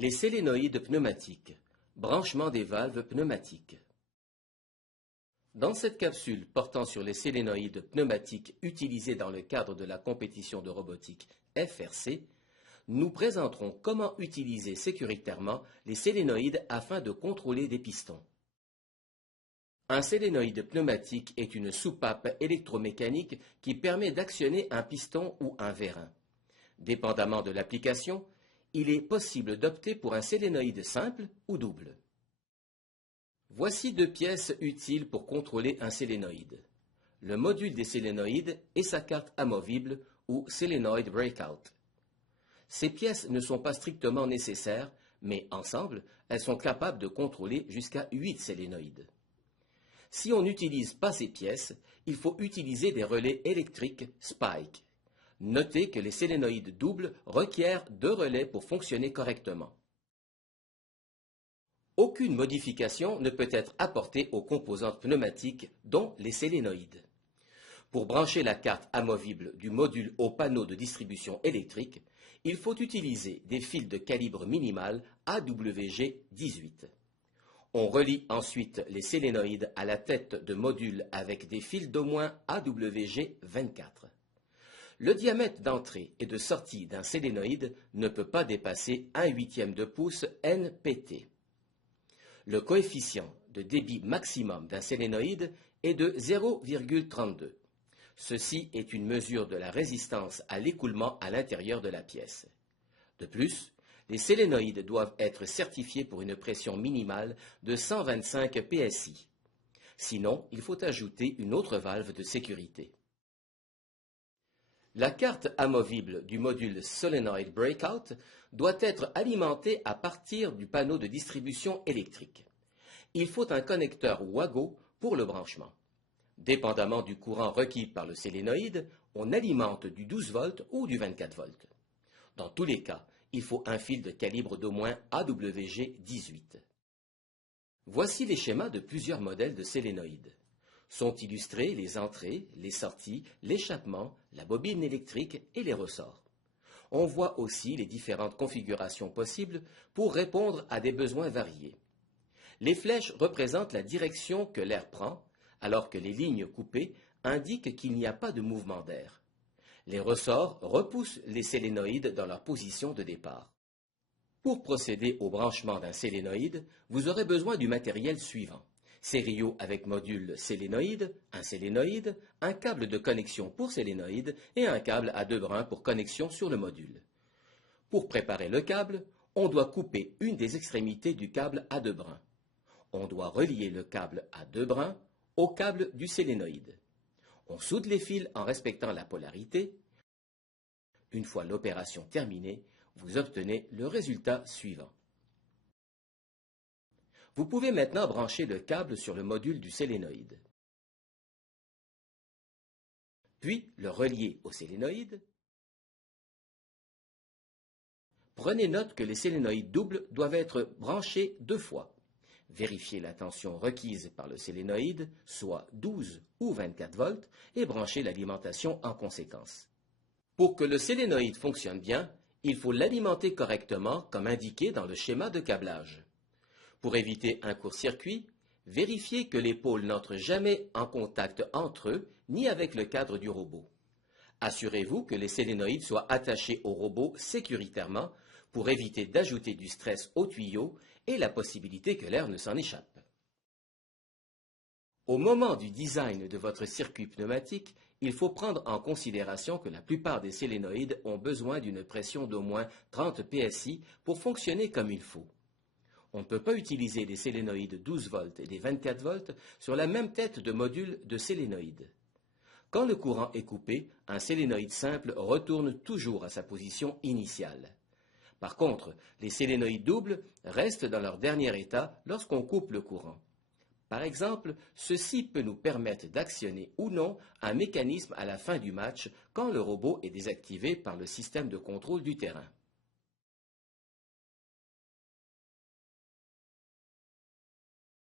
Les solénoïdes pneumatiques. Branchement des valves pneumatiques. Dans cette capsule portant sur les solénoïdes pneumatiques utilisés dans le cadre de la compétition de robotique FRC, nous présenterons comment utiliser sécuritairement les solénoïdes afin de contrôler des pistons. Un solénoïde pneumatique est une soupape électromécanique qui permet d'actionner un piston ou un vérin. Dépendamment de l'application, il est possible d'opter pour un solénoïde simple ou double. Voici deux pièces utiles pour contrôler un solénoïde. Le module des solénoïdes et sa carte amovible ou Solenoid Breakout. Ces pièces ne sont pas strictement nécessaires, mais ensemble, elles sont capables de contrôler jusqu'à 8 solénoïdes. Si on n'utilise pas ces pièces, il faut utiliser des relais électriques Spike. Notez que les solénoïdes doubles requièrent 2 relais pour fonctionner correctement. Aucune modification ne peut être apportée aux composantes pneumatiques, dont les solénoïdes. Pour brancher la carte amovible du module au panneau de distribution électrique, il faut utiliser des fils de calibre minimal AWG18. On relie ensuite les solénoïdes à la tête de module avec des fils d'au moins AWG24. Le diamètre d'entrée et de sortie d'un solénoïde ne peut pas dépasser 1/8 de pouce NPT. Le coefficient de débit maximum d'un solénoïde est de 0,32. Ceci est une mesure de la résistance à l'écoulement à l'intérieur de la pièce. De plus, les solénoïdes doivent être certifiés pour une pression minimale de 125 PSI. Sinon, il faut ajouter une autre valve de sécurité. La carte amovible du module Solenoid Breakout doit être alimentée à partir du panneau de distribution électrique. Il faut un connecteur WAGO pour le branchement. Dépendamment du courant requis par le solénoïde, on alimente du 12 volts ou du 24 volts. Dans tous les cas, il faut un fil de calibre d'au moins AWG18. Voici les schémas de plusieurs modèles de solénoïdes. Sont illustrées les entrées, les sorties, l'échappement, la bobine électrique et les ressorts. On voit aussi les différentes configurations possibles pour répondre à des besoins variés. Les flèches représentent la direction que l'air prend, alors que les lignes coupées indiquent qu'il n'y a pas de mouvement d'air. Les ressorts repoussent les solénoïdes dans leur position de départ. Pour procéder au branchement d'un solénoïde, vous aurez besoin du matériel suivant. Sériaux avec module solénoïde, un solénoïde, un câble de connexion pour solénoïde et un câble à 2 brins pour connexion sur le module. Pour préparer le câble, on doit couper une des extrémités du câble à 2 brins. On doit relier le câble à 2 brins au câble du solénoïde. On soude les fils en respectant la polarité. Une fois l'opération terminée, vous obtenez le résultat suivant. Vous pouvez maintenant brancher le câble sur le module du solénoïde. Puis le relier au solénoïde. Prenez note que les solénoïdes doubles doivent être branchés 2 fois. Vérifiez la tension requise par le solénoïde, soit 12 ou 24 volts, et branchez l'alimentation en conséquence. Pour que le solénoïde fonctionne bien, il faut l'alimenter correctement comme indiqué dans le schéma de câblage. Pour éviter un court-circuit, vérifiez que les pôles n'entrent jamais en contact entre eux ni avec le cadre du robot. Assurez-vous que les solénoïdes soient attachés au robot sécuritairement pour éviter d'ajouter du stress au tuyau et la possibilité que l'air ne s'en échappe. Au moment du design de votre circuit pneumatique, il faut prendre en considération que la plupart des solénoïdes ont besoin d'une pression d'au moins 30 PSI pour fonctionner comme il faut. On ne peut pas utiliser des solénoïdes 12 volts et des 24 volts sur la même tête de module de solénoïde. Quand le courant est coupé, un solénoïde simple retourne toujours à sa position initiale. Par contre, les solénoïdes doubles restent dans leur dernier état lorsqu'on coupe le courant. Par exemple, ceci peut nous permettre d'actionner ou non un mécanisme à la fin du match quand le robot est désactivé par le système de contrôle du terrain.